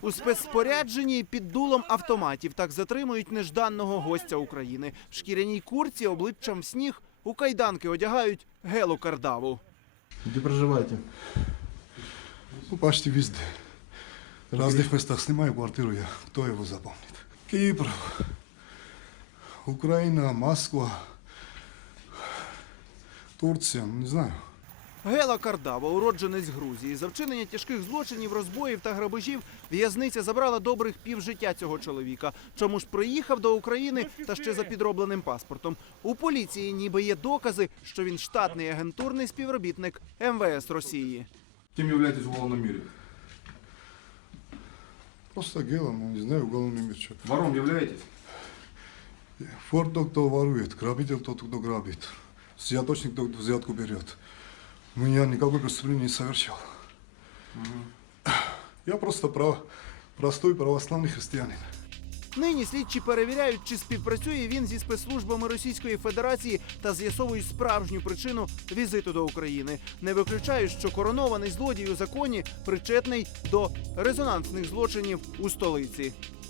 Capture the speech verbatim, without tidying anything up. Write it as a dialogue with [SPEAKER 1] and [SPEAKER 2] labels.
[SPEAKER 1] У спецспорядженні під дулом автоматів так затримують нежданного гостя України. В шкіряній курці, обличчям в сніг, у кайданки одягають Гелу Кардаву.
[SPEAKER 2] Где проживаете?
[SPEAKER 3] Ну, почти везде. В разных местах снимаю квартиру я. Кто его запомнит? Кипр, Украина, Москва, Турция, ну, не знаю.
[SPEAKER 1] Гела Кардава, уродженець Грузії. За вчинення тяжких злочинів, розбоїв та грабежів в'язниця забрала добрих півжиття цього чоловіка. Чому ж приїхав до України та ще за підробленим паспортом? У поліції ніби є докази, що він штатний агентурний співробітник ем ве ес Росії.
[SPEAKER 2] Кем являетесь в уголовном мире?
[SPEAKER 3] Просто гелом, ну, не знаю, уголовный мир. Что.
[SPEAKER 2] Вором являетесь?
[SPEAKER 3] Форт тот, кто ворует, грабитель тот, кто грабит. Взяточник тот, кто взятку берет. Ну, я никакой преступления не совершал. Угу. Я просто прав... простой православный христианин.
[SPEAKER 1] Нині слідчі перевіряють, чи співпрацює він зі спецслужбами Російської Федерації та з'ясовують справжню причину візиту до України. Не виключають, що коронований злодій у законі причетний до резонансних злочинів у столиці.